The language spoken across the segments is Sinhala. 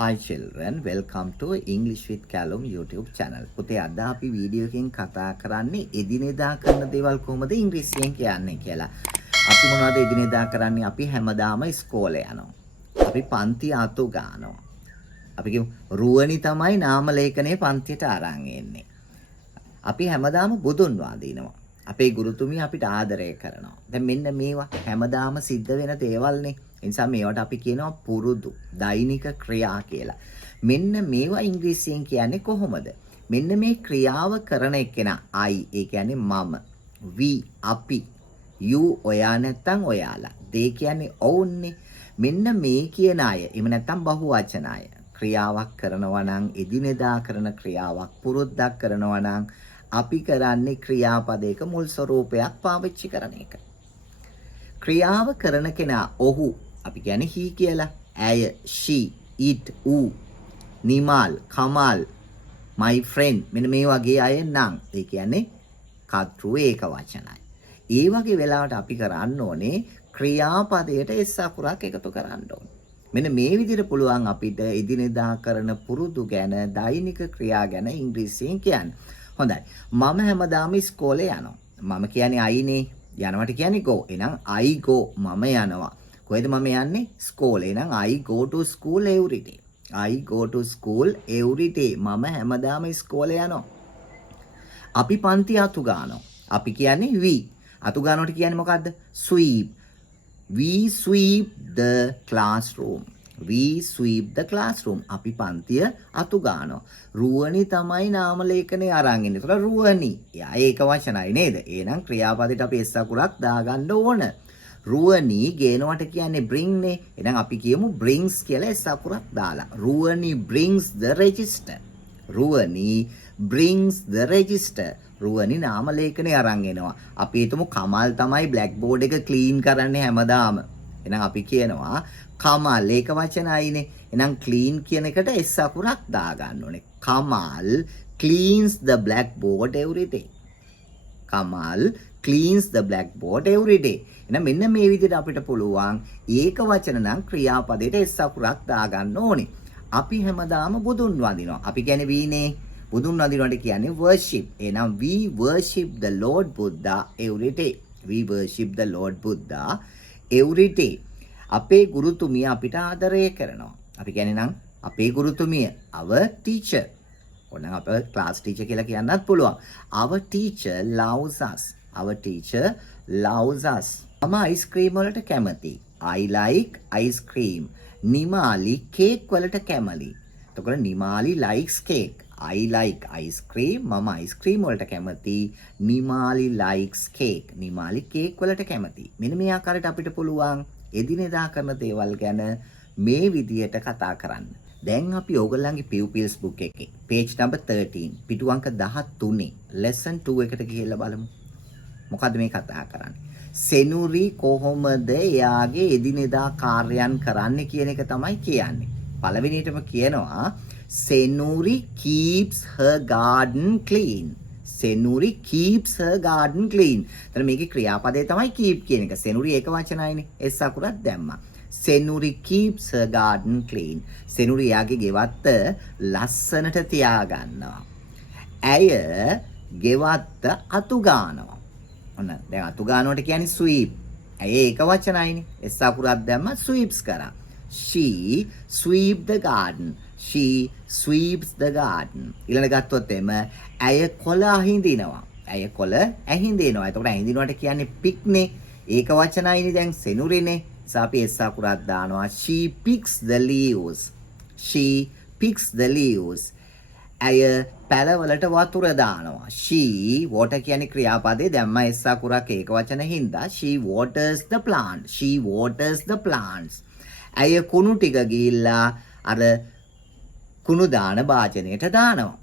Hi children, welcome to English with Callum YouTube channel. පුතේ අද අපි වීඩියෝ එකකින් කතා කරන්නේ එදිනෙදා කරන දේවල් කොහොමද ඉංග්‍රීසියෙන් කියන්නේ කියලා. අපි මොනවද එදිනෙදා කරන්නේ? අපි හැමදාම ඉස්කෝලේ යනවා. අපි පන්ති අතු ගන්නවා. අපි කියමු රුවනි තමයි නාම ලේඛනයේ පන්තියට අරන් එන්නේ. අපි හැමදාම බුදුන් වඳිනවා. අපේ ගුරුතුමිය අපිට ආදරය කරනවා. දැන් මෙන්න මේවා හැමදාම සිද්ධ වෙන දේවල්නේ. ඒ නිසා මේවට අපි කියනවා පුරුදු දෛනික ක්‍රියා කියලා. මෙන්න මේවා ඉංග්‍රීසියෙන් කියන්නේ කොහොමද? මෙන්න මේ ක්‍රියාව කරන එක්කෙනා I ඒ කියන්නේ මම, we අපි, you ඔයා නැත්තම් ඔයාලා, they කියන්නේ ඔවුන්නේ. මෙන්න මේ කියන අය, එහෙම නැත්තම් බහුවචන අය ක්‍රියාවක් කරනවා නම් එදිනෙදා කරන ක්‍රියාවක් පුරුද්දක් කරනවා නම් අපි කරන්නේ ක්‍රියාපදයක මුල් ස්වරූපයක් පාවිච්චි කරන එක. ක්‍රියාව කරන කෙනා ඔහු අපි කියන්නේ he කියලා. ඇය she, it ඌ, නිමල් කමල්, my friend මෙන්න මේ වගේ අය නම් ඒ කියන්නේ කර්තෘ ඒක වචනයි. ඒ වගේ වෙලාවට අපි කරන්න ඕනේ ක්‍රියාපදයට s අකුරක් එකතු කරන්න ඕනේ. මෙන්න මේ විදිහට පුළුවන් අපිට එදිනෙදා කරන පුරුදු ගැන දෛනික ක්‍රියා ගැන ඉංග්‍රීසියෙන් කියන්න. හොඳයි. මම හැමදාම ඉස්කෝලේ යනවා. මම කියන්නේ අයිනේ. යනවට කියන්නේ go. එහෙනම් I go මම යනවා. කොහෙද මම යන්නේ? ස්කෝලේ. එහෙනම් I go to school every day. I go to school every day. මම හැමදාම ඉස්කෝලේ යනවා. අපි පන්ති අතු ගන්නවා. අපි කියන්නේ we. අතු ගන්නවට කියන්නේ මොකද්ද? sweep. We sweep the classroom. We sweep the classroom. අපි පන්තිය අතු ගන්නවා. රුවනි තමයි නාම ලේඛනේ අරන් ඉන්නේ. ඒතර රුවනි. ඒක වචනයි නේද? එහෙනම් ක්‍රියාපදයට අපි s අකුරක් දාගන්න ඕන. රුවනි ගේනවට කියන්නේ bring නේ. එහෙනම් අපි කියමු brings කියලා s අකුරක් දාලා. රුවනි brings the register. රුවනි brings the register. රුවනි නාම ලේඛනේ අරන් එනවා. අපි හිතමු කමල් තමයි black board එක clean කරන්නේ හැමදාම. එහෙනම් අපි කියනවා කමල් ඒක වචනයිනේ. එහෙනම් clean කියන එකට s අකුරක් දාගන්න ඕනේ. Kamal cleans the blackboard every day. Kamal cleans the blackboard every day. එහෙනම් මෙන්න මේ විදිහට අපිට පුළුවන් ඒක වචන නම් ක්‍රියාපදයට s අකුරක් දාගන්න ඕනේ. අපි හැමදාම බුදුන් වඳිනවා. අපි කියන්නේ වීනේ. බුදුන් වඳිනවට කියන්නේ worship. එහෙනම් we worship the Lord Buddha every day. We worship the Lord Buddha every day. අපේ ගුරුතුමිය අපිට ආදරය කරනවා. අපි කියන්නේ නම් අපේ ගුරුතුමිය our teacher. ඕනනම් අපේ class teacher කියලා කියන්නත් පුළුවන්. Our teacher loves us. Our teacher loves us. මම ice cream වලට කැමතියි. I like ice cream. Nimali cake වලට කැමතියි. එතකොට Nimali likes cake. I like ice cream. මම ice cream වලට කැමතියි. Nimali likes cake. Nimali cake වලට කැමතියි. මෙන්න මේ ආකාරයට අපිට පුළුවන් එදිනෙදා කරන දේවල් ගැන මේ විදියට කතා කරන්න. දැන් අපි ඕගොල්ලන්ගේ pupils book එකේ page number 13 පිටු අංක 13 lesson 2 එකට ගිහිල්ලා බලමු. මොකද්ද මේ කතා කරන්නේ? සෙනුරි කොහොමද එයාගේ එදිනෙදා කාර්යයන් කරන්නේ කියන එක තමයි කියන්නේ. පළවෙනියටම කියනවා සෙනුරි keeps her garden clean. සෙනුරි keeps her garden clean. එතන මේකේ ක්‍රියාපදේ තමයි keep කියන එක. සෙනුරි ඒක වචනයිනේ. s අකුරක් දැම්මා. සෙනුරි keeps her garden clean. සෙනුරි යාගේ ගෙවත්ත ලස්සනට තියාගන්නවා. ඇය ගෙවත්ත අතු ගන්නවා. ඔන්න දැන් අතු ගන්නවට කියන්නේ sweep. ඇය ඒක වචනයිනේ. s අකුරක් දැම්මා sweeps කරා. She sweep the garden. She sweeps the garden. ඊළඟ ගත්තොත් එම ඇය කොළ අහිඳිනවා. ඇය කොළ ඇහිඳිනවා. එතකොට ඇහිඳිනවට කියන්නේ pick නේ. ඒක වචනයිනේ දැන් සෙනුරිනේ. අපි s අකුරක් දානවා. She picks the leaves. She picks the leaves. ඇය පැලවලට වතුර දානවා. She water කියන්නේ ක්‍රියාපදේ දැම්මා s අකුරක් ඒක වචන හින්දා she waters the plant. She waters the plants. ඇය කුණු ටික ගිහිල්ලා අර කුණු දාන භාජනයට දානවා.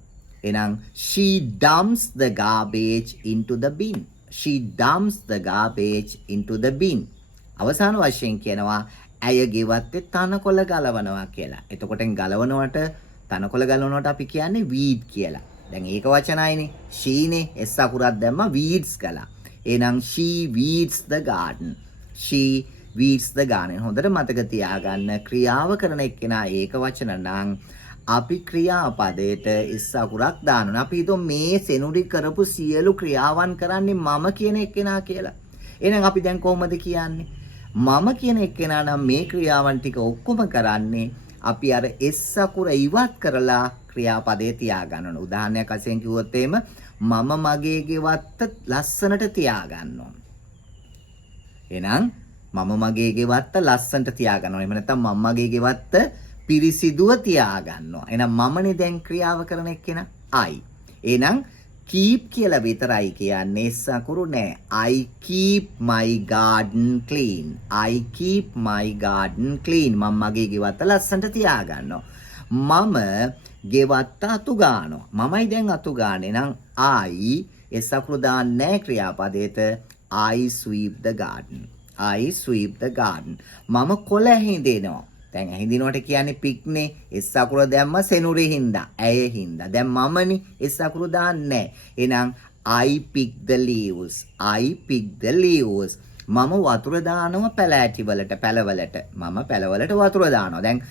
එහෙනම් she dumps the garbage into the bin. She dumps the garbage into the bin. අවසාන වශයෙන් කියනවා ඇය ගෙවත්තේ තනකොළ ගලවනවා කියලා. එතකොට ගලවනවට තනකොළ ගලවනවට අපි කියන්නේ weed කියලා. දැන් ඒක වචනයිනේ. she නේ s අකුරක් දැම්මා weeds කළා. එහෙනම් she weeds the garden. She weeds the garden. හොඳට මතක තියාගන්න ක්‍රියාව කරන එක්කෙනා ඒක වචන නම් අපි ක්‍රියාපදයට S අකුරක් දානවා. අපි හිතුව මේ සෙනුරි කරපු සියලු ක්‍රියාවන් කරන්නේ මම කියන එක්කෙනා කියලා. එහෙනම් අපි දැන් කොහොමද කියන්නේ? මම කියන එක්කෙනා නම් මේ ක්‍රියාවන් ටික ඔක්කොම කරන්නේ අපි අර S අකුර ඉවත් කරලා ක්‍රියාපදේ තියාගන්න ඕන. උදාහරණයක් වශයෙන් කිව්වොත් එහෙම මම මගේ ගෙවත්ත ලස්සනට තියාගන්න ඕන. එහෙනම් මම මගේ ගෙවත්ත ලස්සනට තියාගන්න ඕන. එහෙම නැත්නම් මම මගේ ගෙවත්ත පිරිසිදුව තියාගන්න ඕන. එහෙනම් මමනේ දැන් ක්‍රියාව කරන එක්කෙනා I. එහෙනම් keep කියලා විතරයි කියන්නේ S අකුරු නෑ. I keep my garden clean. I keep my garden clean. මම මගේ ගෙවත්ත ලස්සනට තියාගන්නවා. මම ගෙවත්ත අතු ගන්නවා. මමයි දැන් අතු ගානේ නම් I S අකුරු දාන්නේ නෑ ක්‍රියාපදයට. I sweep the garden. I sweep the garden. මම කොළ හිඳිනවා. දැන් හිඳිනවට කියන්නේ පික්නේ. S අකුර දැම්ම සෙනුරේ හින්දා. ඇය හින්දා. දැන් මමනේ S අකුරු දාන්නේ නෑ. එහෙනම් I pick the leaves. I pick the leaves. මම වතුර දානවා පැලෑටි වලට, පැලවලට. මම පැලවලට වතුර දානවා. දැන්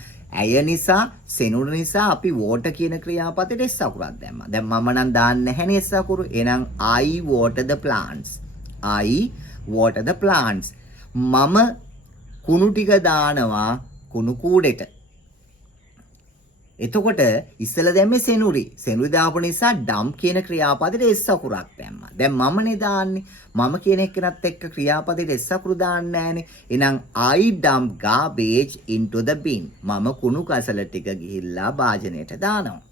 ඇය නිසා සෙනුර නිසා අපි water කියන ක්‍රියාපදයට S අකුරක් දැම්මා. දැන් මම නම් දාන්නේ නැහැනේ S අකුරු. එහෙනම් I water the plants. I water the plants. මම කුණු ටික දානවා කුණු කූඩෙට. එතකොට ඉස්සෙල්ලා දැම්මේ සෙනුරි. සෙනුරි දාපු නිසා dump කියන ක්‍රියාපදයට S අකුරක් දැම්මා. දැන් මමනේ දාන්නේ. මම කියන එකනත් එක්ක ක්‍රියාපදයට S අකුරු දාන්නේ නැහනේ. එහෙනම් I dump garbage into the bin. මම කුණු කසල ටික ගිහිල්ලා භාජනයට දානවා.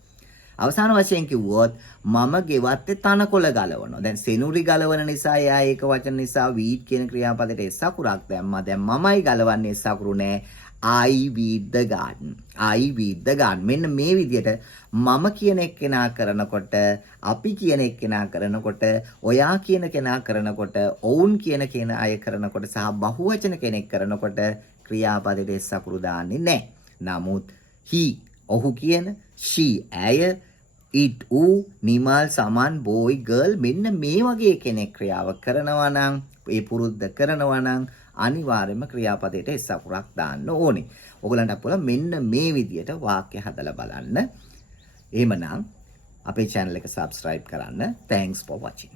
අවසාන වශයෙන් කිව්වොත් මම ගෙවත්තේ තනකොළ ගලවනවා. දැන් සෙනුරි ගලවන නිසා එයා ඒක වචන නිසා weed කියන ක්‍රියාපදයට S අකුරක් දැම්මා. දැන් මමයි ගලවන්නේ S අකුරු නෑ. I weed the garden. I weed the garden. මෙන්න මේ විදිහට මම කියන එක්කෙනා කරනකොට, අපි කියන එක්කෙනා කරනකොට, ඔයා කියන කෙනා කරනකොට, ඔවුන් කියන කෙන අය කරනකොට සහ බහුවචන කෙනෙක් කරනකොට ක්‍රියාපදයට S අකුරු දාන්නේ නැහැ. නමුත් he ඔහු කියන, she ඇය, it ඌ, නිමල් සමන්, boy girl මෙන්න මේ වගේ කෙනෙක් ක්‍රියාව කරනවා නම්, ඒ පුරුද්ද කරනවා නම් අනිවාර්යයෙන්ම ක්‍රියාපදයට S අකුරක් දාන්න ඕනේ. ඔයගලන්ට පුළුවන් මෙන්න මේ විදියට වාක්‍ය හදලා බලන්න. එහෙමනම් අපේ channel එක subscribe කරන්න. Thanks for watching.